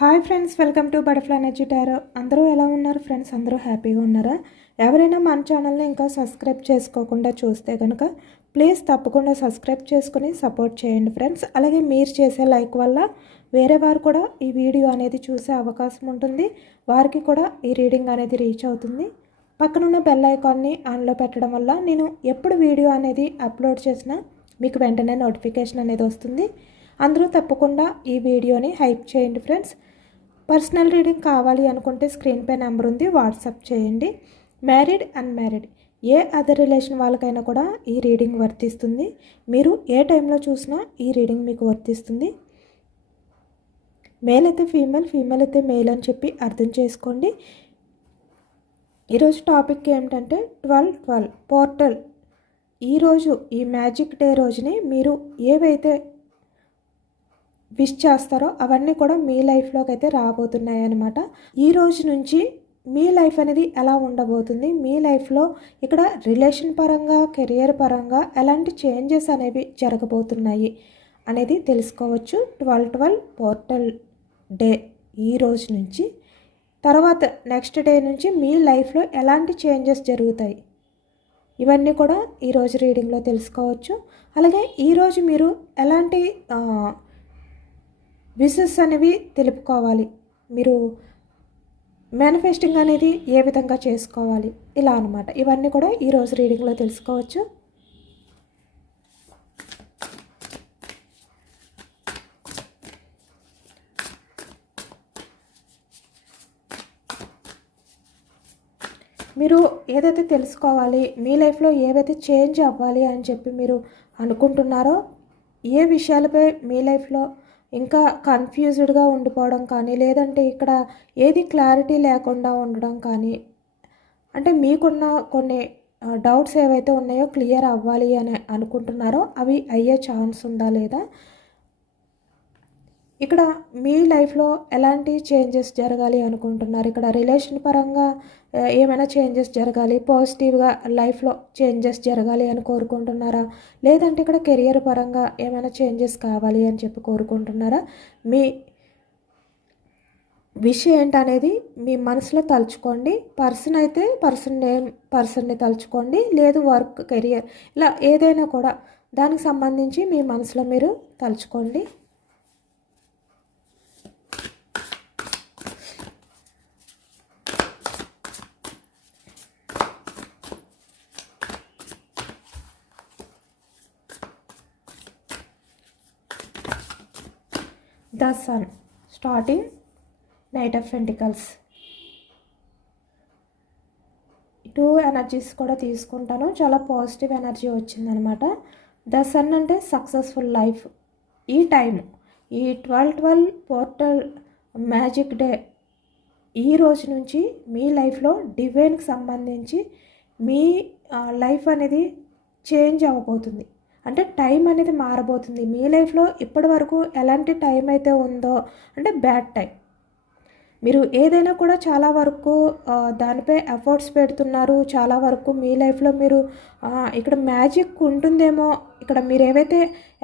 Hi friends, welcome to butterfly energy tarot. అందరూ ఎలా ఉన్నారు ఫ్రెండ్స్? అందరూ హ్యాపీగా ఉన్నారా? ఎవరైనా మన ఛానల్ని ఇంకా సబ్స్క్రైబ్ చేసుకోకుండా చూస్తే కనుక ప్లీజ్ తప్పకుండా సబ్స్క్రైబ్ చేసుకుని సపోర్ట్ చేయండి ఫ్రెండ్స్. అలాగే మీరు చేసే లైక్ వల్ల వేరే వారు కూడా ఈ వీడియో అనేది చూసే అవకాశం ఉంటుంది. వారికి కూడా ఈ రీడింగ్ అనేది రీచ్ అవుతుంది. పక్కనున్న బెల్ ఐకాన్ని ఆన్లో పెట్టడం వల్ల నేను ఎప్పుడు వీడియో అనేది అప్లోడ్ చేసినా మీకు వెంటనే నోటిఫికేషన్ అనేది వస్తుంది. అందరూ తప్పకుండా ఈ వీడియోని హైప్ చేయండి ఫ్రెండ్స్. పర్సనల్ రీడింగ్ కావాలి అనుకుంటే స్క్రీన్పై నెంబర్ ఉంది, వాట్సాప్ చేయండి. మ్యారీడ్ అన్మ్యారీడ్ ఏ అదర్ రిలేషన్ వాళ్ళకైనా కూడా ఈ రీడింగ్ వర్తిస్తుంది. మీరు ఏ టైంలో చూసినా ఈ రీడింగ్ మీకు వర్తిస్తుంది. మేల్ అయితే ఫీమేల్, ఫీమేల్ అయితే మేల్ అని చెప్పి అర్థం చేసుకోండి. ఈరోజు టాపిక్ ఏమిటంటే 12/12 పోర్టల్. ఈరోజు ఈ మ్యాజిక్ డే రోజుని మీరు ఏవైతే విష్ చేస్తారో అవన్నీ కూడా మీ లైఫ్లోకి అయితే రాబోతున్నాయి అన్నమాట. ఈ రోజు నుంచి మీ లైఫ్ అనేది ఎలా ఉండబోతుంది, మీ లైఫ్లో ఇక్కడ రిలేషన్ పరంగా, కెరియర్ పరంగా ఎలాంటి చేంజెస్ అనేవి జరగబోతున్నాయి అనేది తెలుసుకోవచ్చు. 12/12 పోర్టల్ డే ఈ రోజు నుంచి. తర్వాత నెక్స్ట్ డే నుంచి మీ లైఫ్లో ఎలాంటి చేంజెస్ జరుగుతాయి ఇవన్నీ కూడా ఈరోజు రీడింగ్లో తెలుసుకోవచ్చు. అలాగే ఈరోజు మీరు ఎలాంటి విషెస్ అనేవి తెలుపుకోవాలి, మీరు మేనిఫెస్టింగ్ అనేది ఏ విధంగా చేసుకోవాలి, ఇలా అనమాట. ఇవన్నీ కూడా ఈరోజు రీడింగ్లో తెలుసుకోవచ్చు. మీరు ఏదైతే తెలుసుకోవాలి, మీ లైఫ్లో ఏవైతే చేంజ్ అవ్వాలి అని చెప్పి మీరు అనుకుంటున్నారో, ఏ విషయాలపై మీ లైఫ్లో ఇంకా కన్ఫ్యూజ్డ్గా ఉండిపోవడం కానీ, లేదంటే ఇక్కడ ఏది క్లారిటీ లేకుండా ఉండడం కానీ, అంటే మీకున్న కొన్ని డౌట్స్ ఏవైతే ఉన్నాయో క్లియర్ అవ్వాలి అని అనుకుంటున్నారో అవి అయ్యే ఛాన్స్ ఉందా లేదా, ఇక్కడ మీ లైఫ్లో ఎలాంటి చేంజెస్ జరగాలి అనుకుంటున్నారు, ఇక్కడ రిలేషన్ పరంగా ఏమైనా చేంజెస్ జరగాలి, పాజిటివ్గా లైఫ్లో చేంజెస్ జరగాలి అని కోరుకుంటున్నారా, లేదంటే ఇక్కడ కెరియర్ పరంగా ఏమైనా చేంజెస్ కావాలి అని చెప్పి కోరుకుంటున్నారా, మీ విషయం ఏంటనేది మీ మనసులో తలుచుకోండి. పర్సన్ అయితే పర్సన్ని తలుచుకోండి, లేదు వర్క్, కెరియర్, ఇలా ఏదైనా కూడా దానికి సంబంధించి మీ మనసులో మీరు తలుచుకోండి. The sun, starting knight of pentacles. 2 energies కూడా తీసుకుంటాను, చాలా పాజిటివ్ ఎనర్జీ వచ్చిందనమాట. ద సన్ అంటే సక్సెస్ఫుల్ లైఫ్. ఈ టైం, ఈ 12/12 పోర్టల్ మ్యాజిక్ డే ఈ రోజు నుంచి మీ లైఫ్లో డివైన్కి సంబంధించి మీ లైఫ్ అనేది చేంజ్ అవ్వబోతుంది. అంటే టైం అనేది మారబోతుంది. మీ లైఫ్లో ఇప్పటి వరకు ఎలాంటి టైం అయితే ఉందో, అంటే బ్యాడ్ టైం, మీరు ఏదైనా కూడా చాలా వరకు దానిపై ఎఫర్ట్స్ పెడుతున్నారు. చాలా వరకు మీ లైఫ్లో మీరు ఇక్కడ మ్యాజిక్ ఉంటుందేమో, ఇక్కడ మీరు ఏవైతే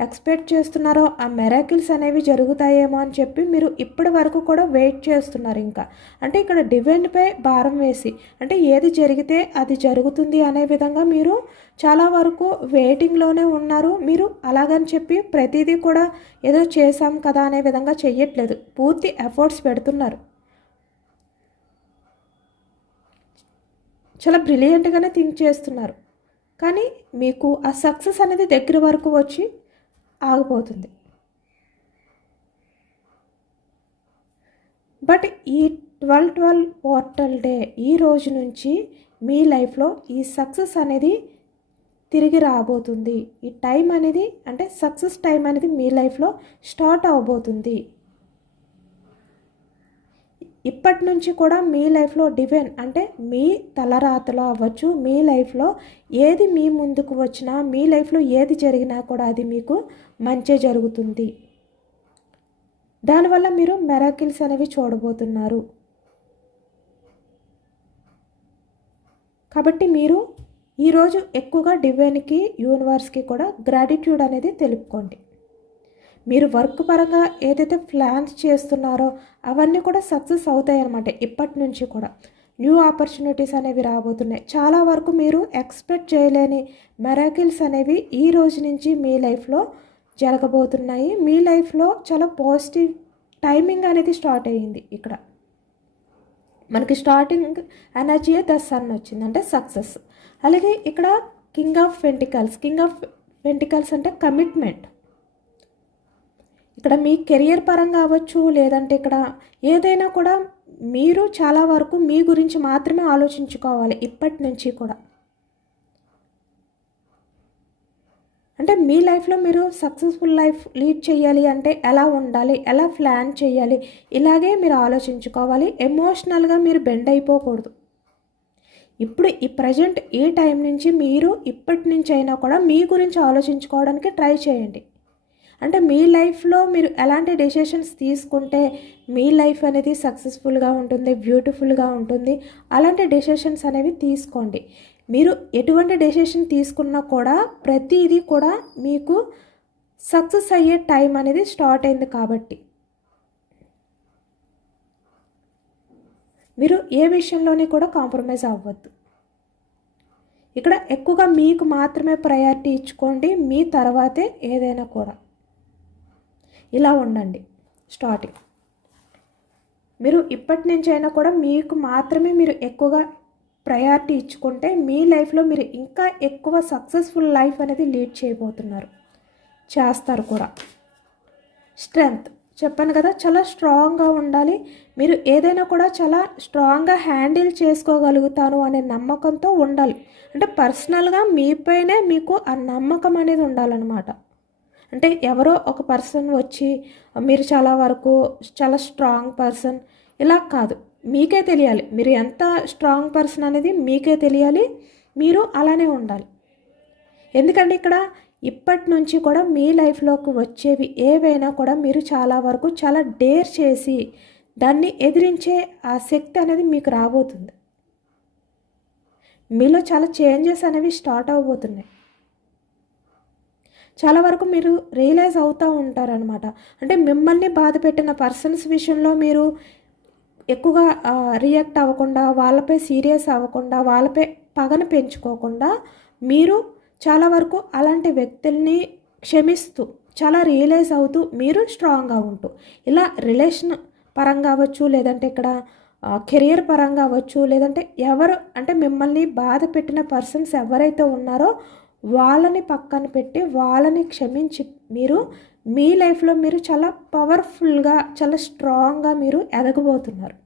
ఎక్స్పెక్ట్ చేస్తున్నారో ఆ మెరాకిల్స్ అనేవి జరుగుతాయేమో అని చెప్పి మీరు ఇప్పటి వరకు కూడా వెయిట్ చేస్తున్నారు. ఇంకా అంటే ఇక్కడ డివైన్పై భారం వేసి, అంటే ఏది జరిగితే అది జరుగుతుంది అనే విధంగా మీరు చాలా వరకు వెయిటింగ్లోనే ఉన్నారు. మీరు అలాగని చెప్పి ప్రతిదీ కూడా ఏదో చేశాం కదా అనే విధంగా చెయ్యట్లేదు, పూర్తి ఎఫర్ట్స్ పెడుతున్నారు. చాలా బ్రిలియంట్గానే థింక్ చేస్తున్నారు, కానీ మీకు ఆ సక్సెస్ అనేది దగ్గర వరకు వచ్చి ఆగిపోతుంది. బట్ ఈ 12/12 పోర్టల్ డే ఈ రోజు నుంచి మీ లైఫ్లో ఈ సక్సెస్ అనేది తిరిగి రాబోతుంది. ఈ టైం అనేది, అంటే సక్సెస్ టైం అనేది మీ లైఫ్లో స్టార్ట్ అవబోతుంది. ఇప్పటి నుంచి కూడా మీ లైఫ్లో డివైన్, అంటే మీ తలరాతలో అవ్వచ్చు, మీ లైఫ్లో ఏది మీ ముందుకు వచ్చినా, మీ లైఫ్లో ఏది జరిగినా కూడా అది మీకు మంచి జరుగుతుంది. దానివల్ల మీరు మెరాకిల్స్ అనేవి చూడబోతున్నారు. కాబట్టి మీరు ఈరోజు ఎక్కువగా డివైన్కి, యూనివర్స్కి కూడా గ్రాటిట్యూడ్ అనేది తెలుపుకోండి. మీరు వర్క్ పరంగా ఏదైతే ప్లాన్స్ చేస్తున్నారో అవన్నీ కూడా సక్సెస్ అవుతాయి అన్నమాట. ఇప్పటి నుంచి కూడా న్యూ ఆపర్చునిటీస్ అనేవి రాబోతున్నాయి. చాలా వరకు మీరు ఎక్స్పెక్ట్ చేయలేని మెరాకిల్స్ అనేవి ఈ రోజు నుంచి మీ లైఫ్లో జరగబోతున్నాయి. మీ లైఫ్లో చాలా పాజిటివ్ టైమింగ్ అనేది స్టార్ట్ అయ్యింది. ఇక్కడ మనకి స్టార్టింగ్ ఎనర్జీ ద సన్ వచ్చింది, అంటే సక్సెస్. అలాగే ఇక్కడ కింగ్ ఆఫ్ వెంటికల్స్ అంటే కమిట్మెంట్. ఇక్కడ మీ కెరియర్ పరంగా అవ్వచ్చు, లేదంటే ఇక్కడ ఏదైనా కూడా మీరు చాలా వరకు మీ గురించి మాత్రమే ఆలోచించుకోవాలి ఇప్పటి నుంచి కూడా. అంటే మీ లైఫ్లో మీరు సక్సెస్ఫుల్ లైఫ్ లీడ్ చేయాలి అంటే ఎలా ఉండాలి, ఎలా ప్లాన్ చేయాలి, ఇలాగే మీరు ఆలోచించుకోవాలి. ఎమోషనల్గా మీరు బెండ్ అయిపోకూడదు. ఇప్పుడు ఈ ప్రజెంట్ ఈ టైం నుంచి మీరు ఇప్పటి నుంచి అయినా కూడా మీ గురించి ఆలోచించుకోవడానికి ట్రై చేయండి. అంటే మీ లైఫ్లో మీరు ఎలాంటి డెసిషన్స్ తీసుకుంటే మీ లైఫ్ అనేది సక్సెస్ఫుల్గా ఉంటుంది, బ్యూటిఫుల్గా ఉంటుంది, అలాంటి డెసిషన్స్ అనేవి తీసుకోండి. మీరు ఎటువంటి డెసిషన్ తీసుకున్నా కూడా ప్రతిదీ కూడా మీకు సక్సెస్ అయ్యే టైం అనేది స్టార్ట్ అయింది. కాబట్టి మీరు ఏ విషయంలోని కూడా కాంప్రమైజ్ అవ్వద్దు. ఇక్కడ ఎక్కువగా మీకు మాత్రమే ప్రయారిటీ ఇచ్చుకోండి, మీ తర్వాతే ఏదైనా కూడా. ఇలా ఉండండి స్టార్టింగ్. మీరు ఇప్పటి నుంచి అయినా కూడా మీకు మాత్రమే మీరు ఎక్కువగా ప్రయారిటీ ఇచ్చుకుంటే మీ లైఫ్లో మీరు ఇంకా ఎక్కువ సక్సెస్ఫుల్ లైఫ్ అనేది లీడ్ చేయబోతున్నారు, చేస్తారు కూడా. స్ట్రెంగ్త్ చెప్పాను కదా, చాలా స్ట్రాంగ్గా ఉండాలి. మీరు ఏదైనా కూడా చాలా స్ట్రాంగ్గా హ్యాండిల్ చేసుకోగలుగుతాను అనే నమ్మకంతో ఉండాలి. అంటే పర్సనల్గా మీపైనే మీకు ఆ నమ్మకం అనేది ఉండాలన్నమాట. అంటే ఎవరో ఒక పర్సన్ వచ్చి మీరు చాలా స్ట్రాంగ్ పర్సన్ ఇలా కాదు, మీకే తెలియాలి. మీరు ఎంత స్ట్రాంగ్ పర్సన్ అనేది మీకే తెలియాలి. మీరు అలానే ఉండాలి. ఎందుకంటే ఇక్కడ ఇప్పటి నుంచి కూడా మీ లైఫ్లోకి వచ్చేవి ఏవైనా కూడా మీరు చాలా డేర్ చేసి దాన్ని ఎదిరించే ఆ శక్తి అనేది మీకు రాబోతుంది. మీలో చాలా చేంజెస్ అనేవి స్టార్ట్ అవబోతున్నాయి. చాలా వరకు మీరు రియలైజ్ అవుతూ ఉంటారనమాట. అంటే మిమ్మల్ని బాధ పెట్టిన పర్సన్స్ విషయంలో మీరు ఎక్కువగా రియాక్ట్ అవ్వకుండా, వాళ్ళపై సీరియస్ అవ్వకుండా, వాళ్ళపై పగను పెంచుకోకుండా మీరు చాలా వరకు అలాంటి వ్యక్తుల్ని క్షమిస్తూ చాలా రియలైజ్ అవుతూ మీరు స్ట్రాంగ్గా ఉంటూ ఇలా రిలేషన్ పరంగా అవ్వచ్చు, లేదంటే ఇక్కడ కెరియర్ పరంగా అవ్వచ్చు, లేదంటే ఎవరు అంటే మిమ్మల్ని బాధ పెట్టిన పర్సన్స్ ఎవరైతే ఉన్నారో వాళ్ళని పక్కన పెట్టి వాళ్ళని క్షమించి మీరు మీ లైఫ్లో మీరు చాలా పవర్ఫుల్గా చాలా స్ట్రాంగ్గా మీరు ఎదగబోతున్నారు.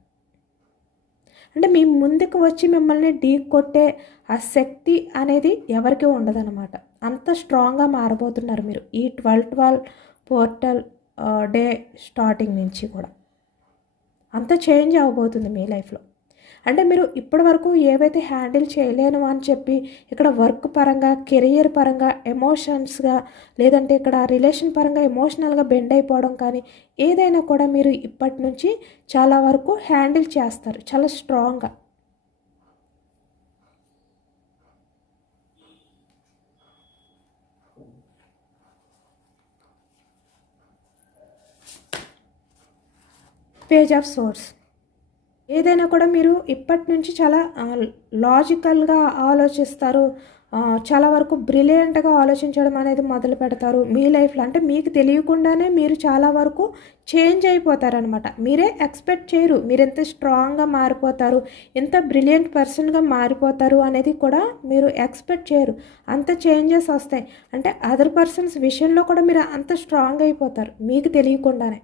అంటే మీ ముందుకు వచ్చి మిమ్మల్ని ఢీ కొట్టే ఆ శక్తి అనేది ఎవరికీ ఉండదన్నమాట. అంత స్ట్రాంగ్గా మారబోతున్నారు మీరు ఈ 12/12 పోర్టల్ డే స్టార్టింగ్ నుంచి కూడా. అంత చేంజ్ అవ్వబోతుంది మీ లైఫ్లో. అంటే మీరు ఇప్పటి వరకు ఏవైతే హ్యాండిల్ చేయలేను అని చెప్పి ఇక్కడ వర్క్ పరంగా, కెరియర్ పరంగా, ఎమోషన్స్గా, లేదంటే ఇక్కడ రిలేషన్ పరంగా ఎమోషనల్గా బెండ్ అయిపోవడం కానీ ఏదైనా కూడా మీరు ఇప్పటి నుంచి చాలా వరకు హ్యాండిల్ చేస్తారు చాలా స్ట్రాంగ్గా. Page of swords. ఏదైనా కూడా మీరు ఇప్పటి నుంచి చాలా లాజికల్గా ఆలోచిస్తారు, చాలా వరకు బ్రిలియంట్గా ఆలోచించడం అనేది మొదలు పెడతారు మీ లైఫ్లో. అంటే మీకు తెలియకుండానే మీరు చాలా వరకు చేంజ్ అయిపోతారనమాట. మీరే ఎక్స్పెక్ట్ చేయరు మీరు ఎంత స్ట్రాంగ్గా మారిపోతారు, ఎంత బ్రిలియంట్ పర్సన్గా మారిపోతారు అనేది కూడా మీరు ఎక్స్పెక్ట్ చేయరు. అంత చేంజెస్ వస్తాయి. అంటే అదర్ పర్సన్స్ విషయంలో కూడా మీరు అంత స్ట్రాంగ్ అయిపోతారు మీకు తెలియకుండానే.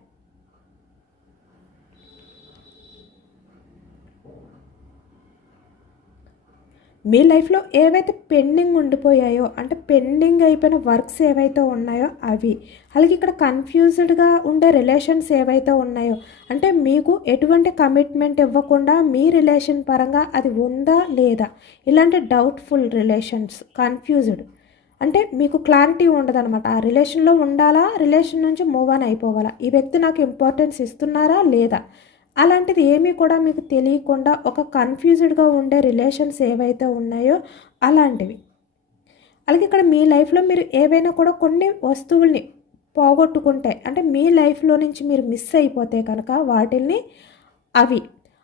మీ లైఫ్లో ఏవైతే పెండింగ్ ఉండిపోయాయో, అంటే పెండింగ్ అయిపోయిన వర్క్స్ ఏవైతే ఉన్నాయో అవి, అలాగే ఇక్కడ కన్ఫ్యూజ్డ్గా ఉండే రిలేషన్స్ ఏవైతే ఉన్నాయో, అంటే మీకు ఎటువంటి కమిట్మెంట్ ఇవ్వకుండా మీ రిలేషన్ పరంగా అది ఉందా లేదా, ఇలాంటి డౌట్ఫుల్ రిలేషన్స్, కన్ఫ్యూజ్డ్, అంటే మీకు క్లారిటీ ఉండదన్నమాట. ఆ రిలేషన్లో ఉండాలా, రిలేషన్ నుంచి మూవ్ ఆన్ అయిపోవాలా, ఈ వ్యక్తి నాకు ఇంపార్టెన్స్ ఇస్తున్నారా లేదా, అలాంటిది ఏమీ కూడా మీకు తెలియకుండా ఒక కన్ఫ్యూజ్డ్గా ఉండే రిలేషన్స్ ఏవైతే ఉన్నాయో అలాంటివి. అలాగే ఇక్కడ మీ లైఫ్లో మీరు ఏవైనా కూడా కొన్ని వస్తువుల్ని పోగొట్టుకుంటే, అంటే మీ లైఫ్లో నుంచి మీరు మిస్ అయిపోతే కనుక వాటిల్ని, అవి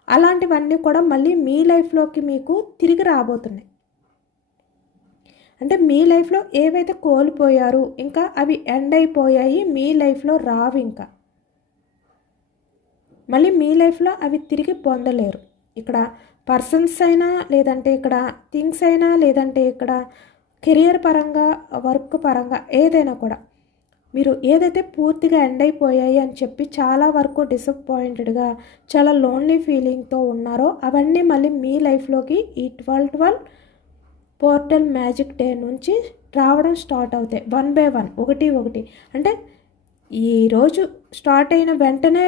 అలాంటివన్నీ కూడా మళ్ళీ మీ లైఫ్లోకి మీకు తిరిగి రాబోతున్నాయి. అంటే మీ లైఫ్లో ఏవైతే కోల్పోయారు ఇంకా అవి ఎండ్ అయిపోయాయి, మీ లైఫ్లో రావు ఇంకా మళ్ళీ మీ లైఫ్లో అవి తిరిగి పొందలేరు. ఇక్కడ పర్సన్స్ అయినా, లేదంటే ఇక్కడ థింగ్స్ అయినా, లేదంటే ఇక్కడ కెరియర్ పరంగా, వర్క్ పరంగా ఏదైనా కూడా మీరు ఏదైతే పూర్తిగా ఎండ్ అయిపోయాయి అని చెప్పి చాలా వరకు డిసప్పాయింటెడ్గా, చాలా లోన్లీ ఫీలింగ్తో ఉన్నారో అవన్నీ మళ్ళీ మీ లైఫ్లోకి ఈ 12/12 పోర్టల్ మ్యాజిక్ డే నుంచి రావడం స్టార్ట్ అవుతాయి. 1 by 1, ఒకటి ఒకటి. అంటే ఈరోజు స్టార్ట్ అయిన వెంటనే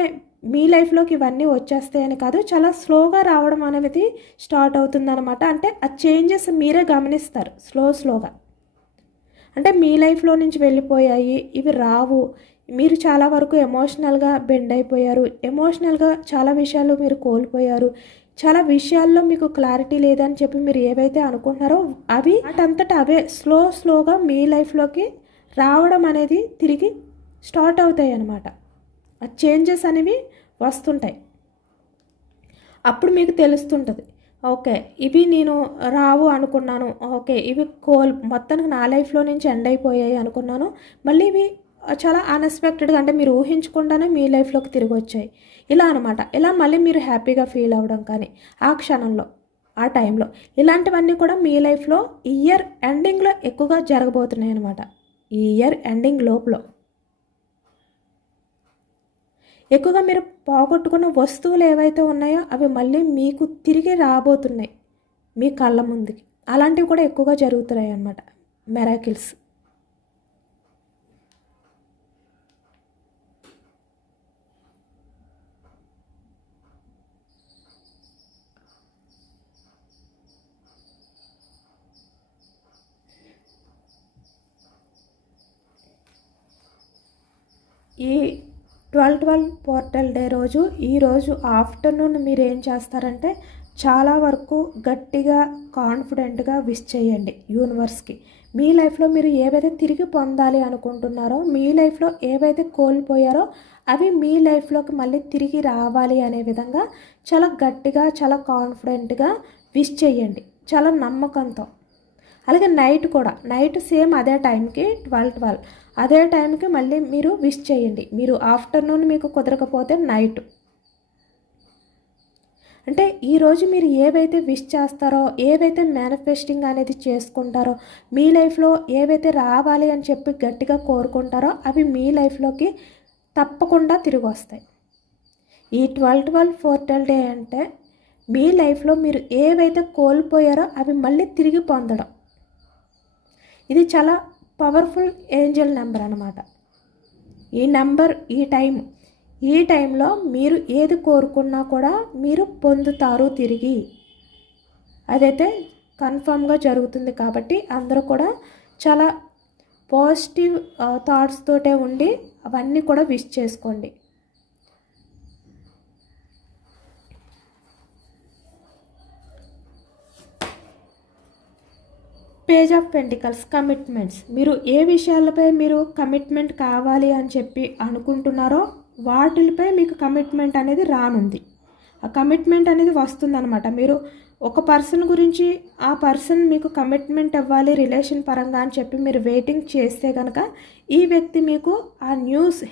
మీ లైఫ్లోకి ఇవన్నీ వచ్చేస్తాయని కాదు, చాలా స్లోగా రావడం అనేది స్టార్ట్ అవుతుందన్నమాట. అంటే ఆ చేంజెస్ మీరే గమనిస్తారు స్లోగా. అంటే మీ లైఫ్లో నుంచి వెళ్ళిపోయాయి, ఇవి రావు. మీరు చాలా వరకు ఎమోషనల్గా బెండ్ అయిపోయారు, ఎమోషనల్గా చాలా విషయాలు మీరు కోల్పోయారు, చాలా విషయాల్లో మీకు క్లారిటీ లేదని చెప్పి మీరు ఏవైతే అనుకుంటున్నారో అవి వాటంతటా అవే స్లోగా మీ లైఫ్లోకి రావడం అనేది తిరిగి స్టార్ట్ అవుతాయి అన్నమాట. ఆ చేంజెస్ అనేవి వస్తుంటాయి. అప్పుడు మీకు తెలుస్తుంటుంది, ఓకే ఇవి నేను రావు అనుకున్నాను, ఓకే ఇవి మొత్తానికి నా లైఫ్లో నుంచి ఎండ్ అయిపోయాయి అనుకున్నాను, మళ్ళీ ఇవి చాలా అన్ఎక్స్పెక్టెడ్గా, అంటే మీరు ఊహించకుండానే మీ లైఫ్లోకి తిరిగి వచ్చాయి. ఇలా అనమాట. ఇలా మళ్ళీ మీరు హ్యాపీగా ఫీల్ అవ్వడం కానీ ఆ క్షణంలో, ఆ టైంలో, ఇలాంటివన్నీ కూడా మీ లైఫ్లో ఇయర్ ఎండింగ్లో ఎక్కువగా జరగబోతున్నాయి అనమాట. ఈ ఇయర్ ఎండింగ్ లోపల ఎక్కువగా మీరు పోగొట్టుకున్న వస్తువులు ఏవైతే ఉన్నాయో అవి మళ్ళీ మీకు తిరిగి రాబోతున్నాయి మీ కళ్ళ ముందుకి. అలాంటివి కూడా ఎక్కువగా జరుగుతున్నాయి అన్నమాట, మిరాకిల్స్. ఈ 12/12 పోర్టల్ డే రోజు, ఈరోజు ఆఫ్టర్నూన్ మీరు ఏం చేస్తారంటే చాలా వరకు గట్టిగా కాన్ఫిడెంట్గా విష్ చేయండి యూనివర్స్కి. మీ లైఫ్లో మీరు ఏవైతే తిరిగి పొందాలి అనుకుంటున్నారో, మీ లైఫ్లో ఏవైతే కోల్పోయారో అవి మీ లైఫ్లోకి మళ్ళీ తిరిగి రావాలి అనే విధంగా చాలా గట్టిగా, చాలా కాన్ఫిడెంట్గా విష్ చేయండి, చాలా నమ్మకంతో. అలాగే నైట్ సేమ్ అదే టైంకి 12/12 అదే టైంకి మళ్ళీ మీరు విష్ చేయండి. మీరు ఆఫ్టర్నూన్ మీకు కుదరకపోతే నైట్. అంటే ఈరోజు మీరు ఏవైతే విష్ చేస్తారో, ఏవైతే మేనిఫెస్టింగ్ అనేది చేసుకుంటారో, మీ లైఫ్లో ఏవైతే రావాలి అని చెప్పి గట్టిగా కోరుకుంటారో అవి మీ లైఫ్లోకి తప్పకుండా తిరిగి వస్తాయి. ఈ 12/12 పోర్టల్ డే అంటే మీ లైఫ్లో మీరు ఏవైతే కోల్పోయారో అవి మళ్ళీ తిరిగి పొందడం. ఇది చాలా పవర్ఫుల్ ఏంజల్ నెంబర్ అన్నమాట. ఈ నెంబర్, ఈ టైంలో మీరు ఏది కోరుకున్నా కూడా మీరు పొందుతారు తిరిగి. అదైతే కన్ఫర్మ్గా జరుగుతుంది. కాబట్టి అందరూ కూడా చాలా పాజిటివ్ థాట్స్ తోటే ఉండి అవన్నీ కూడా విష్ చేసుకోండి. Page of pentacles, commitments. మీరు ఏ విషయాలపై మీరు కమిట్మెంట్ కావాలి అని చెప్పి అనుకుంటున్నారో వాటిపై మీకు కమిట్మెంట్ అనేది రానుంది. ఆ కమిట్మెంట్ అనేది వస్తుందన్నమాట. మీరు ఒక పర్సన్ గురించి, ఆ పర్సన్ మీకు కమిట్మెంట్ ఇవ్వాలి రిలేషన్ పరంగా అని చెప్పి మీరు వెయిటింగ్ చేస్తే కనుక ఈ వ్యక్తి మీకు ఆ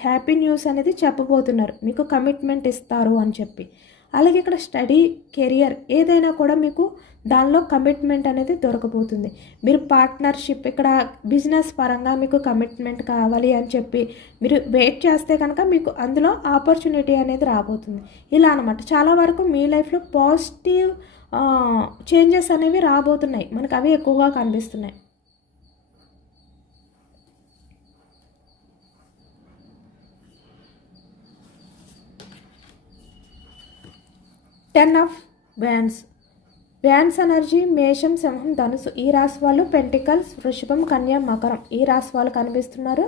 హ్యాపీ న్యూస్ అనేది చెప్పబోతున్నారు, మీకు కమిట్మెంట్ ఇస్తారు అని చెప్పి. అలాగే ఇక్కడ స్టడీ, కెరియర్ ఏదైనా కూడా మీకు దానిలో కమిట్మెంట్ అనేది దొరకబోతుంది. మీరు పార్ట్నర్షిప్, ఇక్కడ బిజినెస్ పరంగా మీకు కమిట్మెంట్ కావాలి అని చెప్పి మీరు వెయిట్ చేస్తే కనుక మీకు అందులో ఆపర్చునిటీ అనేది రాబోతుంది. ఇలా అనమాట. చాలా వరకు మీ లైఫ్లో పాజిటివ్ చేంజెస్ అనేవి రాబోతున్నాయి, మనకు అవి ఎక్కువగా కనిపిస్తున్నాయి. టెన్ ఆఫ్ వ్యాన్స్ ఎనర్జీ, మేషం, సింహం, ధనుసు ఈ రాశి వాళ్ళు, పెంటికల్స్, వృషభం, కన్య, మకరం ఈ రాశి వాళ్ళు కనిపిస్తున్నారు.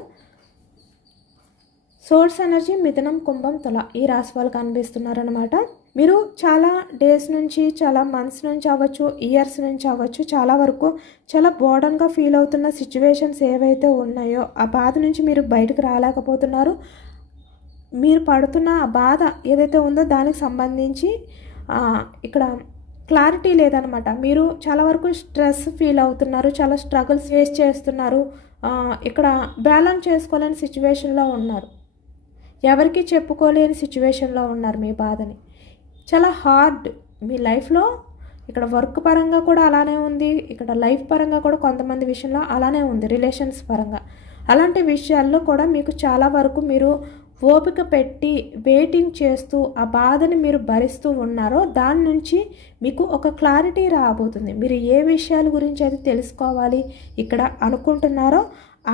సోర్స్ ఎనర్జీ మిథునం, కుంభం, తుల ఈ రాశి వాళ్ళు కనిపిస్తున్నారనమాట. మీరు చాలా డేస్ నుంచి, చాలా మంత్స్ నుంచి అవ్వచ్చు, ఇయర్స్ నుంచి అవ్వచ్చు, చాలా వరకు చాలా బోర్డన్గా ఫీల్ అవుతున్న సిచ్యువేషన్స్ ఏవైతే ఉన్నాయో ఆ బాధ నుంచి మీరు బయటకు రాలేకపోతున్నారు. మీరు పడుతున్న ఆ బాధ ఏదైతే ఉందో దానికి సంబంధించి ఇక్కడ క్లారిటీ లేదనమాట. మీరు చాలా వరకు స్ట్రెస్ ఫీల్ అవుతున్నారు, చాలా స్ట్రగుల్స్ ఫేస్ చేస్తున్నారు. ఇక్కడ బ్యాలెన్స్ చేసుకోలేని సిచ్యువేషన్లో ఉన్నారు, ఎవరికి చెప్పుకోలేని సిచ్యువేషన్లో ఉన్నారు మీ బాధని. చాలా హార్డ్ మీ లైఫ్లో. ఇక్కడ వర్క్ పరంగా కూడా అలానే ఉంది, ఇక్కడ లైఫ్ పరంగా కూడా కొంతమంది విషయంలో అలానే ఉంది, రిలేషన్స్ పరంగా. అలాంటి విషయాల్లో కూడా మీకు చాలా వరకు మీరు ఓపిక పెట్టి వెయిటింగ్ చేస్తూ ఆ బాధని మీరు భరిస్తూ ఉన్నారో దాని నుంచి మీకు ఒక క్లారిటీ రాబోతుంది. మీరు ఏ విషయాల గురించి అయితే తెలుసుకోవాలి ఇక్కడ అనుకుంటున్నారో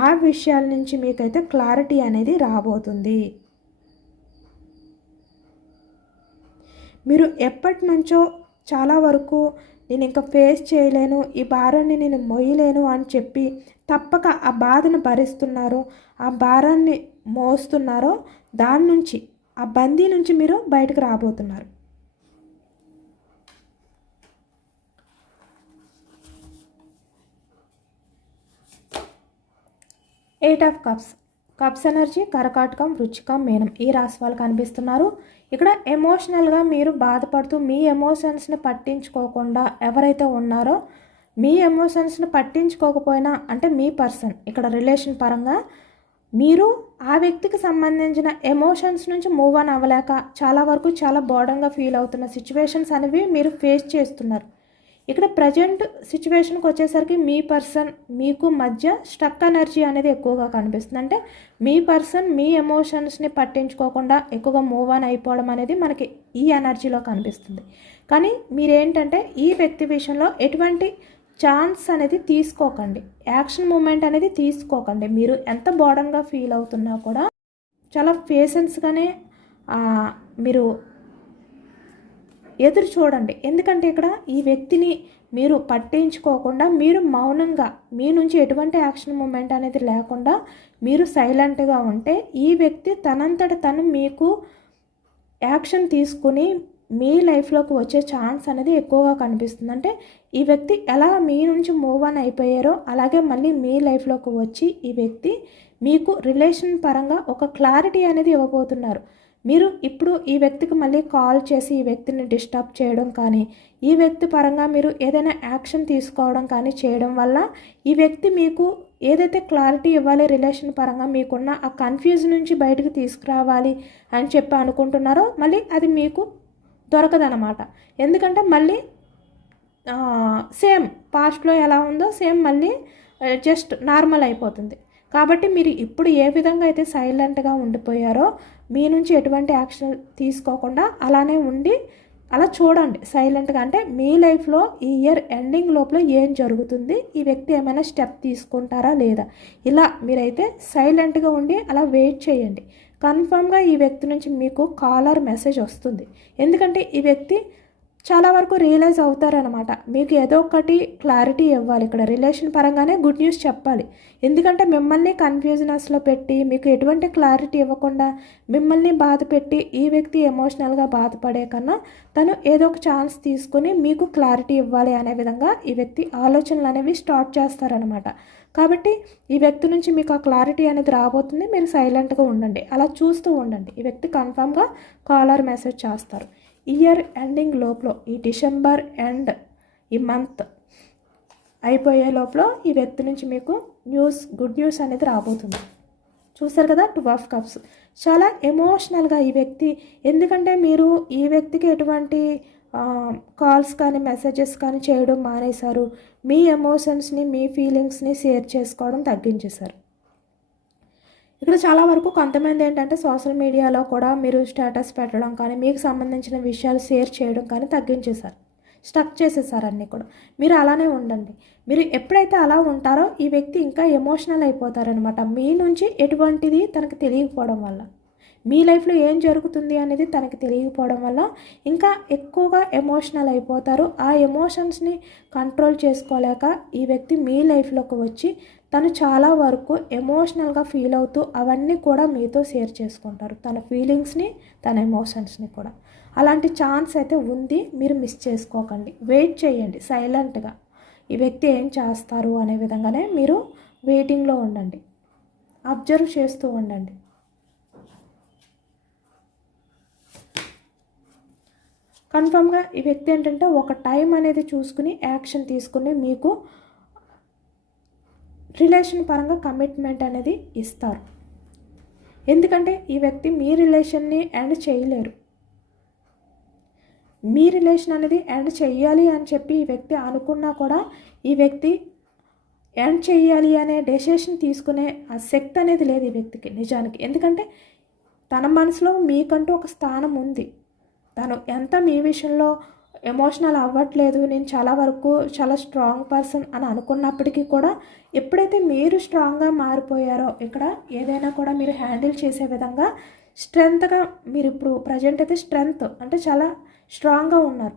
ఆ విషయాల నుంచి మీకైతే క్లారిటీ అనేది రాబోతుంది. మీరు ఎప్పటి నుంచో చాలా వరకు నేను ఇంకా ఫేస్ చేయలేను, ఈ భారాన్ని నేను మొయ్యలేను అని చెప్పి తప్పక ఆ బాధను భరిస్తున్నారో, ఆ భారాన్ని మోస్తున్నారో దాని నుంచి, ఆ బందీ నుంచి మీరు బయటకు రాబోతున్నారు. Eight of cups, cups energy కర్కాటకం, వృశ్చికం, మీనం ఈ రాశి వాళ్ళు కనిపిస్తున్నారు. ఇక్కడ ఎమోషనల్గా మీరు బాధపడుతూ మీ ఎమోషన్స్ని పట్టించుకోకుండా ఎవరైతే ఉన్నారో, మీ ఎమోషన్స్ని పట్టించుకోకపోయినా అంటే మీ పర్సన్ ఇక్కడ రిలేషన్ పరంగా మీరు ఆ వ్యక్తికి సంబంధించిన ఎమోషన్స్ నుంచి మూవ్ ఆన్ అవ్వలేక చాలా వరకు చాలా బోర్డన్గా ఫీల్ అవుతున్న సిచ్యువేషన్స్ అనేవి మీరు ఫేస్ చేస్తున్నారు. ఇక్కడ ప్రజెంట్ సిచ్యువేషన్కి వచ్చేసరికి మీ పర్సన్ మీకు మధ్య స్టక్ ఎనర్జీ అనేది ఎక్కువగా కనిపిస్తుంది. అంటే మీ పర్సన్ మీ ఎమోషన్స్ని పట్టించుకోకుండా ఎక్కువగా మూవ్ ఆన్ అయిపోవడం అనేది మనకి ఈ ఎనర్జీలో కనిపిస్తుంది. కానీ మీరేంటంటే ఈ వ్యక్తి విషయంలో ఎటువంటి ఛాన్స్ అనేది తీసుకోకండి, యాక్షన్ మూమెంట్ అనేది తీసుకోకండి. మీరు ఎంత బోర్డన్గా ఫీల్ అవుతున్నా కూడా చాలా పేషెన్స్గానే మీరు ఎదురు చూడండి. ఎందుకంటే ఇక్కడ ఈ వ్యక్తిని మీరు పట్టించుకోకుండా మీరు మౌనంగా మీ నుంచి ఎటువంటి యాక్షన్ మూమెంట్ అనేది లేకుండా మీరు సైలెంట్గా ఉంటే ఈ వ్యక్తి తనంతట తను మీకు యాక్షన్ తీసుకుని మీ లైఫ్లోకి వచ్చే ఛాన్స్ అనేది ఎక్కువగా కనిపిస్తుంది. అంటే ఈ వ్యక్తి ఎలా మీ నుంచి మూవ్ ఆన్ అయిపోయారో అలాగే మళ్ళీ మీ లైఫ్లోకి వచ్చి ఈ వ్యక్తి మీకు రిలేషన్ పరంగా ఒక క్లారిటీ అనేది ఇవ్వబోతున్నారు. మీరు ఇప్పుడు ఈ వ్యక్తికి మళ్ళీ కాల్ చేసి ఈ వ్యక్తిని డిస్టర్బ్ చేయడం కానీ, ఈ వ్యక్తి పరంగా మీరు ఏదైనా యాక్షన్ తీసుకోవడం కానీ చేయడం వల్ల ఈ వ్యక్తి మీకు ఏదైతే క్లారిటీ ఇవ్వాలి రిలేషన్ పరంగా మీకున్న ఆ కన్ఫ్యూజన్ నుంచి బయటకు తీసుకురావాలి అని చెప్పి అనుకుంటున్నారో మళ్ళీ అది మీకు దొరకదనమాట. ఎందుకంటే మళ్ళీ సేమ్ పాస్ట్లో ఎలా ఉందో సేమ్ మళ్ళీ జస్ట్ నార్మల్ అయిపోతుంది. కాబట్టి మీరు ఇప్పుడు ఏ విధంగా అయితే సైలెంట్గా ఉండిపోయారో మీ నుంచి ఎటువంటి యాక్షన్ తీసుకోకుండా అలానే ఉండి అలా చూడండి సైలెంట్గా. అంటే మీ లైఫ్లో ఈ ఇయర్ ఎండింగ్ లోపల ఏం జరుగుతుంది, ఈ వ్యక్తి ఏమైనా స్టెప్ తీసుకుంటారా లేదా, ఇలా మీరైతే సైలెంట్గా ఉండి అలా వెయిట్ చేయండి. కన్ఫర్మ్గా ఈ వ్యక్తి నుంచి మీకు కాల్ ఆర్ మెసేజ్ వస్తుంది. ఎందుకంటే ఈ వ్యక్తి చాలా వరకు రియలైజ్ అవుతారనమాట. మీకు ఏదో ఒకటి క్లారిటీ ఇవ్వాలి, ఇక్కడ రిలేషన్ పరంగానే గుడ్ న్యూస్ చెప్పాలి. ఎందుకంటే మిమ్మల్ని కన్ఫ్యూజనెస్లో పెట్టి మీకు ఎటువంటి క్లారిటీ ఇవ్వకుండా మిమ్మల్ని బాధ పెట్టి ఈ వ్యక్తి ఎమోషనల్గా బాధపడే కన్నా తను ఏదో ఒక ఛాన్స్ తీసుకుని మీకు క్లారిటీ ఇవ్వాలి అనే విధంగా ఈ వ్యక్తి ఆలోచనలు అనేవి స్టార్ట్ చేస్తారనమాట. కాబట్టి ఈ వ్యక్తి నుంచి మీకు ఆ క్లారిటీ అనేది రాబోతుంది. మీరు సైలెంట్గా ఉండండి, అలా చూస్తూ ఉండండి. ఈ వ్యక్తి కన్ఫామ్గా కాల్ ఆర్ మెసేజ్ చేస్తారు. ఇయర్ ఎండింగ్ లోపల ఈ డిసెంబర్ ఎండ్ ఈ మంత్ అయిపోయే లోపల ఈ వ్యక్తి నుంచి మీకు గుడ్ న్యూస్ అనేది రాబోతుంది. చూసారు కదా, 2 ఆఫ్ కప్స్ చాలా ఎమోషనల్గా ఈ వ్యక్తి. ఎందుకంటే మీరు ఈ వ్యక్తికి ఎటువంటి కాల్స్ కానీ మెసేజెస్ కానీ చేయడం మానేశారు. మీ ఎమోషన్స్ని మీ ఫీలింగ్స్ని షేర్ చేసుకోవడం తగ్గించేశారు. ఇక్కడ చాలా వరకు కొంతమంది ఏంటంటే సోషల్ మీడియాలో కూడా మీరు స్టేటస్ పెట్టడం కానీ మీకు సంబంధించిన విషయాలు షేర్ చేయడం కానీ తగ్గించేశారు, స్టక్ చేసేసారు అన్నీ కూడా. మీరు అలానే ఉండండి. మీరు ఎప్పుడైతే అలా ఉంటారో ఈ వ్యక్తి ఇంకా ఎమోషనల్ అయిపోతారనమాట. మీ నుంచి ఎటువంటిది తనకు తెలియకపోవడం వల్ల మీ లైఫ్లో ఏం జరుగుతుంది అనేది తనకి తెలియకపోవడం వల్ల ఇంకా ఎక్కువగా ఎమోషనల్ అయిపోతారు. ఆ ఎమోషన్స్ని కంట్రోల్ చేసుకోలేక ఈ వ్యక్తి మీ లైఫ్లోకి వచ్చి తను చాలా వరకు ఎమోషనల్గా ఫీల్ అవుతూ అవన్నీ కూడా మీతో షేర్ చేసుకుంటారు, తన ఫీలింగ్స్ని, తన ఎమోషన్స్ని కూడా. అలాంటి ఛాన్స్ అయితే ఉంది, మీరు మిస్ చేసుకోకండి. వెయిట్ చేయండి సైలెంట్గా, ఈ వ్యక్తి ఏం చేస్తారు అనే విధంగానే మీరు వెయిటింగ్లో ఉండండి, అబ్జర్వ్ చేస్తూ ఉండండి. కన్ఫర్మ్గా ఈ వ్యక్తి ఏంటంటే ఒక టైం అనేది చూసుకుని యాక్షన్ తీసుకుని మీకు రిలేషన్ పరంగా కమిట్మెంట్ అనేది ఇస్తారు. ఎందుకంటే ఈ వ్యక్తి మీ రిలేషన్ని ఎండ్ చేయలేరు. మీ రిలేషన్ అనేది ఎండ్ చెయ్యాలి అని చెప్పి ఈ వ్యక్తి అనుకున్నా కూడా ఈ వ్యక్తి ఎండ్ చేయాలి అనే డెసిషన్ తీసుకునే ఆ శక్తి అనేది లేదు ఈ వ్యక్తికి నిజానికి. ఎందుకంటే తన మనసులో మీకంటూ ఒక స్థానం ఉంది. తను ఎంత మీ విషయంలో ఎమోషనల్ అవ్వట్లేదు, నేను చాలా వరకు చాలా స్ట్రాంగ్ పర్సన్ అని అనుకున్నప్పటికీ కూడా ఎప్పుడైతే మీరు స్ట్రాంగ్గా మారిపోయారో ఇక్కడ ఏదైనా కూడా మీరు హ్యాండిల్ చేసే విధంగా స్ట్రెంగ్త్గా మీరు ఇప్పుడు ప్రజెంట్ అయితే స్ట్రెంగ్త్ అంటే చాలా స్ట్రాంగ్గా ఉన్నారు.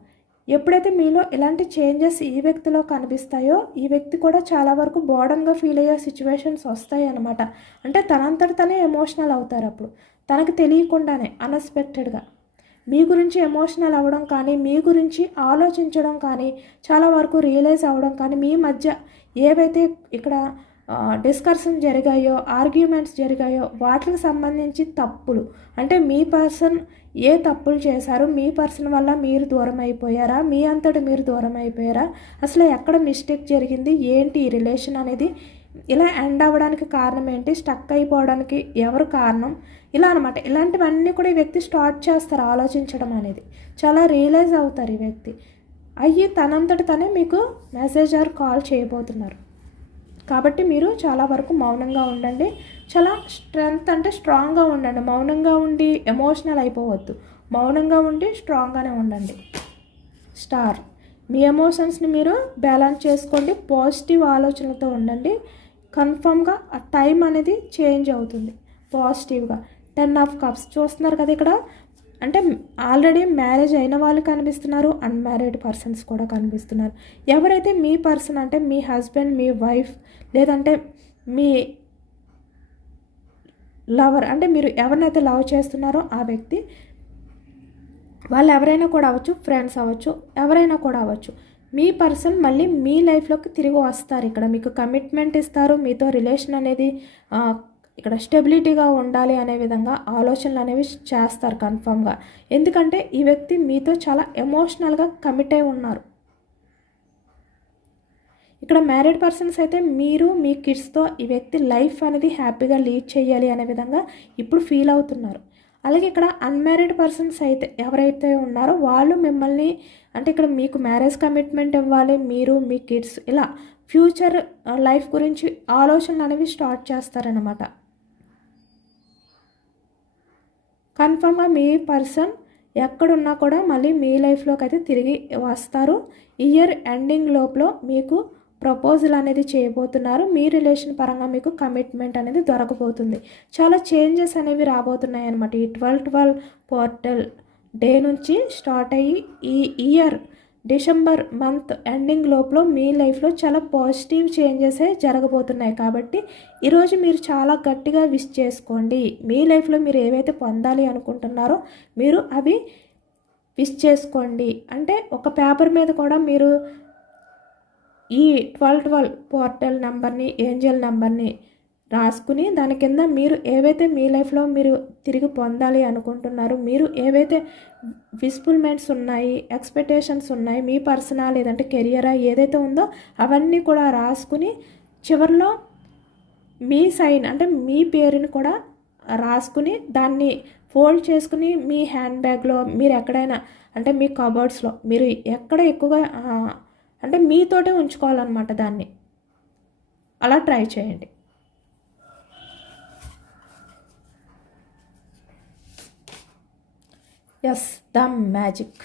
ఎప్పుడైతే మీలో ఇలాంటి చేంజెస్ ఈ వ్యక్తిలో కనిపిస్తాయో ఈ వ్యక్తి కూడా చాలా వరకు బోర్డన్గా ఫీల్ అయ్యే సిచ్యువేషన్స్ వస్తాయి అన్నమాట. అంటే తనంతట తనే ఎమోషనల్ అవుతారు. అప్పుడు తనకు తెలియకుండానే అన్ఎక్స్పెక్టెడ్గా మీ గురించి ఎమోషనల్ అవ్వడం కానీ, మీ గురించి ఆలోచించడం కానీ, చాలా వరకు రియలైజ్ అవ్వడం కానీ, మీ మధ్య ఏవైతే ఇక్కడ డిస్కషన్ జరిగాయో, ఆర్గ్యుమెంట్స్ జరిగాయో వాటికి సంబంధించి తప్పులు అంటే మీ పర్సన్ ఏ తప్పులు చేశారు, మీ పర్సన్ వల్ల మీరు దూరం అయిపోయారా, మీ అంతటి మీరు దూరం అయిపోయారా, అసలు ఎక్కడ మిస్టేక్ జరిగింది, ఏంటి ఈ రిలేషన్ అనేది ఇలా ఎండ్ అవ్వడానికి కారణం ఏంటి, స్టక్ అయిపోవడానికి ఎవరు కారణం, ఇలా అనమాట. ఇలాంటివన్నీ కూడా ఈ వ్యక్తి స్టార్ట్ చేస్తారు ఆలోచించడం అనేది. చాలా రియలైజ్ అవుతారు ఈ వ్యక్తి అయ్యి తనంతటి తనే మీకు మెసేజ్ ఆర్ కాల్ చేయబోతున్నారు. కాబట్టి మీరు చాలా వరకు మౌనంగా ఉండండి. చాలా స్ట్రెంగ్త్ అంటే స్ట్రాంగ్గా ఉండండి. మౌనంగా ఉండి ఎమోషనల్ అయిపోవద్దు. మౌనంగా ఉండి స్ట్రాంగ్గానే ఉండండి. స్టార్, మీ ఎమోషన్స్ని మీరు బ్యాలెన్స్ చేసుకోండి. పాజిటివ్ ఆలోచనలతో ఉండండి. కన్ఫామ్గా ఆ టైం అనేది చేంజ్ అవుతుంది పాజిటివ్గా. 10 ఆఫ్ కప్స్ చూస్తున్నారు కదా ఇక్కడ. అంటే ఆల్రెడీ మ్యారేజ్ అయిన వాళ్ళు కనిపిస్తున్నారు, అన్మ్యారీడ్ పర్సన్స్ కూడా కనిపిస్తున్నారు. ఎవరైతే మీ పర్సన్ అంటే మీ హస్బెండ్, మీ వైఫ్, లేదంటే మీ లవర్ అంటే మీరు ఎవరినైతే లవ్ చేస్తున్నారో ఆ వ్యక్తి, వాళ్ళు ఎవరైనా కూడా అవ్వచ్చు, ఫ్రెండ్స్ అవ్వచ్చు, ఎవరైనా కూడా అవ్వచ్చు. మీ పర్సన్ మళ్ళీ మీ లైఫ్లోకి తిరిగి వస్తారు. ఇక్కడ మీకు కమిట్మెంట్ ఇస్తారు. మీతో రిలేషన్ అనేది ఇక్కడ స్టెబిలిటీగా ఉండాలి అనే విధంగా ఆలోచనలు అనేవి చేస్తారు కన్ఫర్మ్గా. ఎందుకంటే ఈ వ్యక్తి మీతో చాలా ఎమోషనల్గా కమిట్ అయి ఉన్నారు. ఇక్కడ మ్యారీడ్ పర్సన్స్ అయితే మీరు మీ కిడ్స్తో ఈ వ్యక్తి లైఫ్ అనేది హ్యాపీగా లీడ్ చేయాలి అనే విధంగా ఇప్పుడు ఫీల్ అవుతున్నారు. అలాగే ఇక్కడ అన్మ్యారీడ్ పర్సన్స్ అయితే ఎవరైతే ఉన్నారో వాళ్ళు మిమ్మల్ని అంటే ఇక్కడ మీకు మ్యారేజ్ కమిట్మెంట్ ఇవ్వాలి, మీరు మీ కిడ్స్ ఇలా ఫ్యూచర్ లైఫ్ గురించి ఆలోచనలు అనేవి స్టార్ట్ చేస్తారనమాట. కన్ఫర్మ్గా మీ పర్సన్ ఎక్కడున్నా కూడా మళ్ళీ మీ లైఫ్లోకి అయితే తిరిగి వస్తారు. ఇయర్ ఎండింగ్ లోపల మీకు ప్రపోజల్ అనేది చేయబోతున్నారు. మీ రిలేషన్ పరంగా మీకు కమిట్మెంట్ అనేది దొరకబోతుంది. చాలా చేంజెస్ అనేవి రాబోతున్నాయి అన్నమాట. ఈ 12/12 పోర్టల్ డే నుంచి స్టార్ట్ అయ్యి ఈ ఇయర్ డిసెంబర్ మంత్ ఎండింగ్ లోపల మీ లైఫ్లో చాలా పాజిటివ్ చేంజెసే జరగబోతున్నాయి. కాబట్టి ఈరోజు మీరు చాలా గట్టిగా విష్ చేసుకోండి. మీ లైఫ్లో మీరు ఏవైతే పొందాలి అనుకుంటున్నారో మీరు అవి విష్ చేసుకోండి. అంటే ఒక పేపర్ మీద కూడా మీరు ఈ 12/12 పోర్టల్ నెంబర్ని, ఏంజల్ నెంబర్ని రాసుకుని దాని కింద మీరు ఏవైతే మీ లైఫ్లో మీరు తిరిగి పొందాలి అనుకుంటున్నారు, మీరు ఏవైతే విస్ఫుల్మెంట్స్ ఉన్నాయి, ఎక్స్పెక్టేషన్స్ ఉన్నాయి, మీ పర్సనల్ లేదంటే కెరియరా ఏదైతే ఉందో అవన్నీ కూడా రాసుకుని చివరిలో మీ సైన్ అంటే మీ పేరుని కూడా రాసుకుని దాన్ని ఫోల్డ్ చేసుకుని మీ హ్యాండ్ బ్యాగ్లో మీరు ఎక్కడైనా అంటే మీ కబోర్డ్స్లో మీరు ఎక్కడ ఎక్కువగా అంటే మీతోటే ఉంచుకోవాలన్నమాట. దాన్ని అలా ట్రై చేయండి. Yes, the magic,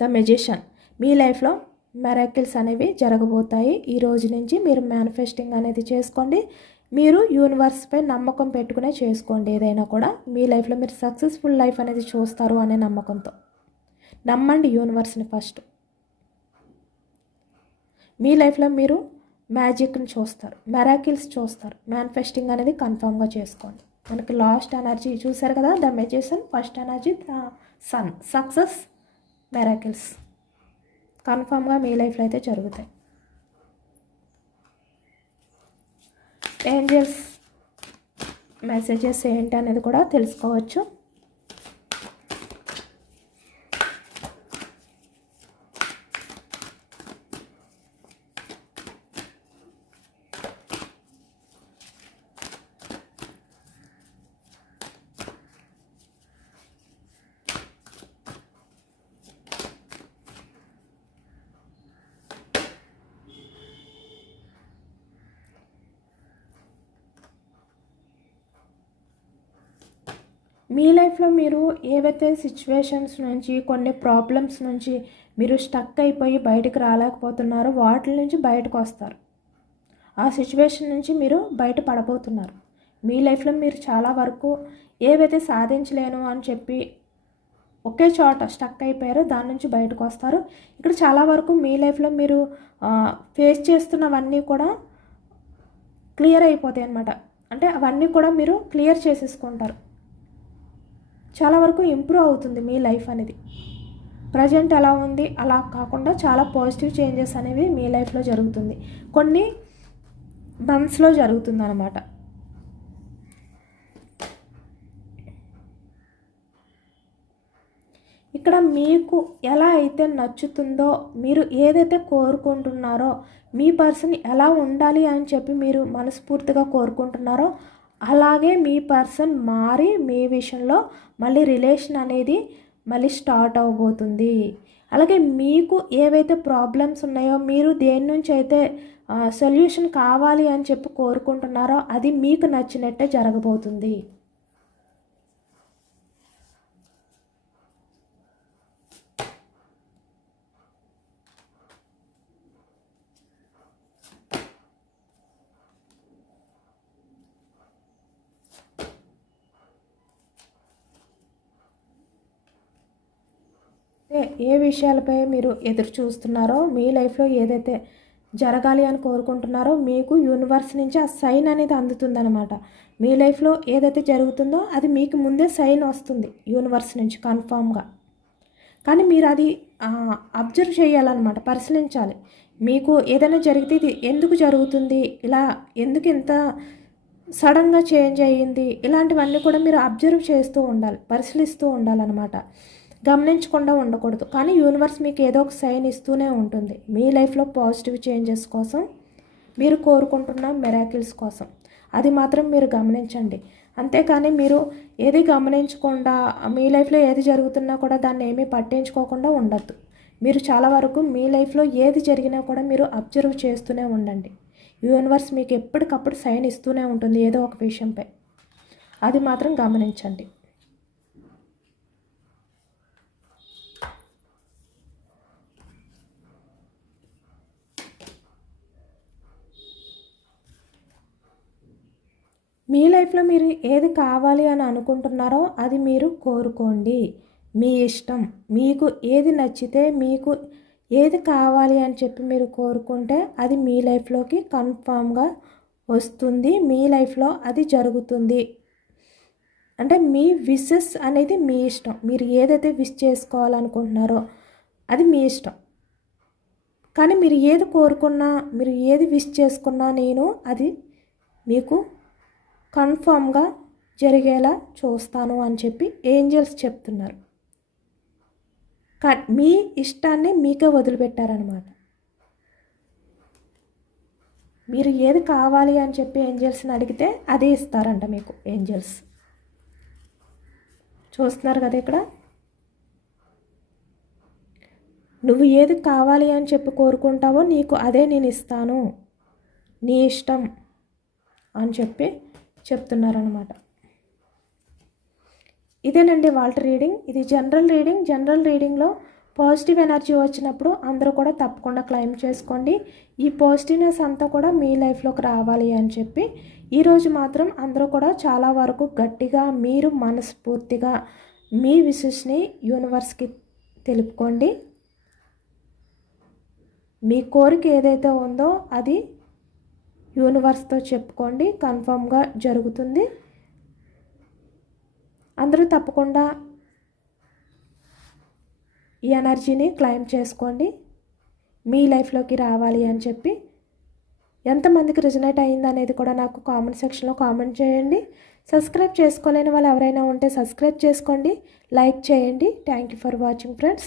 the magician. మీ లైఫ్లో మిరాకిల్స్ అనేవి జరగబోతాయి. ఈ రోజు నుంచి మీరు మేనిఫెస్టింగ్ అనేది చేసుకోండి. మీరు యూనివర్స్పై నమ్మకం పెట్టుకునే చేసుకోండి. ఏదైనా కూడా మీ లైఫ్లో మీరు సక్సెస్ఫుల్ లైఫ్ అనేది చూస్తారు అనే నమ్మకంతో నమ్మండి యూనివర్స్ని ఫస్ట్. మీ లైఫ్లో మీరు మ్యాజిక్ని చూస్తారు, మెరాకిల్స్ చూస్తారు. మేనిఫెస్టింగ్ అనేది కన్ఫామ్గా చేసుకోండి. మనకి లాస్ట్ ఎనర్జీ చూసారు కదా, the magician. First energy the sun, success, miracles కన్ఫామ్గా మీ లైఫ్లో అయితే జరుగుతాయి. ఏంజల్స్ మెసేజెస్ ఏంటి అనేది కూడా తెలుసుకోవచ్చు. మీ లైఫ్లో మీరు ఏవైతే సిచ్యువేషన్స్ నుంచి, కొన్ని ప్రాబ్లమ్స్ నుంచి మీరు స్టక్ అయిపోయి బయటకు రాలేకపోతున్నారో వాటి నుంచి బయటకు వస్తారు. ఆ సిచ్యువేషన్ నుంచి మీరు బయట పడబోతున్నారు. మీ లైఫ్లో మీరు చాలా వరకు ఏవైతే సాధించలేను అని చెప్పి ఒకే చోట స్టక్ అయిపోయారో దాని నుంచి బయటకు వస్తారు. ఇక్కడ చాలా వరకు మీ లైఫ్లో మీరు ఫేస్ చేస్తున్నవన్నీ కూడా క్లియర్ అయిపోతాయి అన్నమాట. అంటే అవన్నీ కూడా మీరు క్లియర్ చేసేసుకుంటారు. చాలా వరకు ఇంప్రూవ్ అవుతుంది మీ లైఫ్ అనేది. ప్రజెంట్ ఎలా ఉంది అలా కాకుండా చాలా పాజిటివ్ చేంజెస్ అనేవి మీ లైఫ్లో జరుగుతుంది. కొన్ని మంత్స్లో జరుగుతుంది అన్నమాట. ఇక్కడ మీకు ఎలా అయితే నచ్చుతుందో, మీరు ఏదైతే కోరుకుంటున్నారో, మీ పర్సన్ ఎలా ఉండాలి అని చెప్పి మీరు మనస్ఫూర్తిగా కోరుకుంటున్నారో అలాగే మీ పర్సన్ మారి మీ విషయంలో మళ్ళీ రిలేషన్ అనేది మళ్ళీ స్టార్ట్ అవబోతుంది. అలాగే మీకు ఏవైతే ప్రాబ్లమ్స్ ఉన్నాయో, మీరు దేని నుంచి అయితే సొల్యూషన్ కావాలి అని చెప్పి కోరుకుంటున్నారో అది మీకు నచ్చినట్టే జరగబోతుంది. ఏ విషయాలపై మీరు ఎదురు చూస్తున్నారో, మీ లైఫ్లో ఏదైతే జరగాలి అని కోరుకుంటున్నారో మీకు యూనివర్స్ నుంచి ఆ సైన్ అనేది అందుతుందన్నమాట. మీ లైఫ్లో ఏదైతే జరుగుతుందో అది మీకు ముందే సైన్ వస్తుంది యూనివర్స్ నుంచి కన్ఫామ్గా. కానీ మీరు అది అబ్జర్వ్ చేయాలన్నమాట, పరిశీలించాలి. మీకు ఏదైనా జరిగితే ఇది ఎందుకు జరుగుతుంది, ఇలా ఎందుకు ఇంత సడన్గా చేంజ్ అయ్యింది, ఇలాంటివన్నీ కూడా మీరు అబ్జర్వ్ చేస్తూ ఉండాలి, పరిశీలిస్తూ ఉండాలన్నమాట. గమనించకుండా ఉండకూడదు. కానీ యూనివర్స్ మీకు ఏదో ఒక సైన్ ఇస్తూనే ఉంటుంది మీ లైఫ్లో పాజిటివ్ చేంజెస్ కోసం, మీరు కోరుకుంటున్న మెరాకిల్స్ కోసం. అది మాత్రం మీరు గమనించండి. అంతేకాని మీరు ఏది గమనించకుండా మీ లైఫ్లో ఏది జరుగుతున్నా కూడా దాన్ని ఏమీ పట్టించుకోకుండా ఉండద్దు. మీరు చాలా వరకు మీ లైఫ్లో ఏది జరిగినా కూడా మీరు అబ్జర్వ్ చేస్తూనే ఉండండి. యూనివర్స్ మీకు ఎప్పటికప్పుడు సైన్ ఇస్తూనే ఉంటుంది ఏదో ఒక విషయంపై. అది మాత్రం గమనించండి. మీ లైఫ్లో మీరు ఏది కావాలి అని అనుకుంటున్నారో అది మీరు కోరుకోండి. మీ ఇష్టం. మీకు ఏది నచ్చితే, మీకు ఏది కావాలి అని చెప్పి మీరు కోరుకుంటే అది మీ లైఫ్లోకి కన్ఫామ్గా వస్తుంది. మీ లైఫ్లో అది జరుగుతుంది. అంటే మీ విషెస్ అనేది మీ ఇష్టం. మీరు ఏదైతే విష్ చేసుకోవాలనుకుంటున్నారో అది మీ ఇష్టం. కానీ మీరు ఏది కోరుకున్నా, మీరు ఏది విష్ చేసుకున్నా నేను అది మీకు కన్ఫామ్గా జరిగేలా చూస్తాను అని చెప్పి ఏంజల్స్ చెప్తున్నారు. మీ ఇష్టాన్ని మీకే వదిలిపెట్టారనమాట. మీరు ఏది కావాలి అని చెప్పి ఏంజల్స్ని అడిగితే అదే ఇస్తారంట మీకు ఏంజల్స్. చూస్తున్నారు కదా ఇక్కడ, నువ్వు ఏది కావాలి అని చెప్పి కోరుకుంటావో నీకు అదే నేను ఇస్తాను, నీ ఇష్టం అని చెప్పి చెప్తున్నారనమాట. ఇదేనండి వాళ్ళ రీడింగ్. ఇది జనరల్ రీడింగ్. జనరల్ రీడింగ్లో పాజిటివ్ ఎనర్జీ వచ్చినప్పుడు అందరూ కూడా తప్పకుండా క్లెయిమ్ చేసుకోండి. ఈ పాజిటివ్నెస్ అంతా కూడా మీ లైఫ్లోకి రావాలి అని చెప్పి ఈరోజు మాత్రం అందరూ కూడా చాలా వరకు గట్టిగా మీరు మనస్ఫూర్తిగా మీ విషెస్ని యూనివర్స్కి తెలుపుకోండి. మీ కోరిక ఏదైతే ఉందో అది యూనివర్స్తో చెప్పుకోండి, కన్ఫర్మ్గా జరుగుతుంది. అందరూ తప్పకుండా ఈ ఎనర్జీని క్లెయిమ్ చేసుకోండి, మీ లైఫ్లోకి రావాలి అని చెప్పి. ఎంతమందికి రిజనేట్ అయ్యింది అనేది కూడా నాకు కామెంట్ సెక్షన్లో కామెంట్ చేయండి. సబ్స్క్రైబ్ చేసుకోలేని వాళ్ళు ఎవరైనా ఉంటే సబ్స్క్రైబ్ చేసుకోండి, లైక్ చేయండి. Thank you for watching friends.